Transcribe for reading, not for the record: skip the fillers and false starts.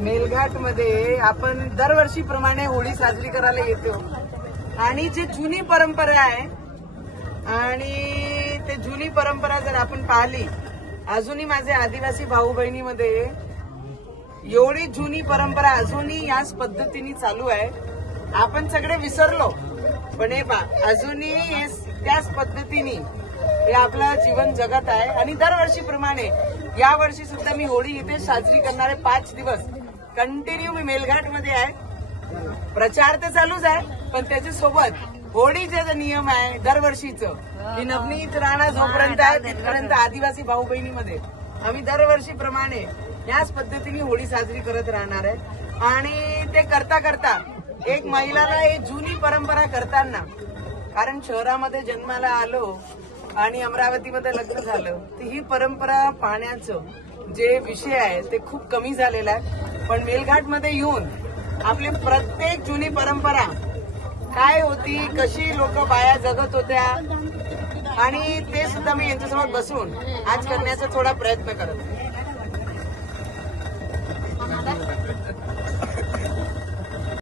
मेलघाटमध्ये आपण दरवर्षीप्रमाणे होळी साजरी करायला येतो आणि जी जुनी परंपरा आहे आणि ते जुनी परंपरा जर आपण पाहिली, अजूनही माझे आदिवासी भाऊ बहिणीमध्ये एवढी जुनी परंपरा अजूनही याच पद्धतीने चालू आहे. आपण सगळे विसरलो, पण हे अजूनही त्याच पद्धतीने हे आपलं जीवन जगत आहे. आणि दरवर्षीप्रमाणे यावर्षी सुद्धा मी होळी इथे साजरी करणारे 5 दिवस कंटिन्यू मी मेलघाटमध्ये आहे. प्रचार तर चालूच आहे, पण त्याच्यासोबत होळीचे नियम आहे दरवर्षीचं की नवनीत राणा जोपर्यंत आहे तिथपर्यंत आदिवासी भाऊ बहिणीमध्ये आम्ही दरवर्षीप्रमाणे याच पद्धतीने होळी साजरी करत राहणार आहे. आणि ते करता करता एक महिलाला ही जुनी परंपरा करताना, कारण शहरामध्ये जन्माला आलो आणि अमरावतीमध्ये लग्न झालं, तर ही परंपरा पाहण्याचं जे विषय आहे ते खूप कमी झालेला आहे. पण मेलघाटमध्ये येऊन आपली प्रत्येक जुनी परंपरा काय होती, कशी लोक बाया जगत होत्या, आणि ते सुद्धा मी यांच्यासोबत बसून आज करण्याचा थोडा प्रयत्न करत.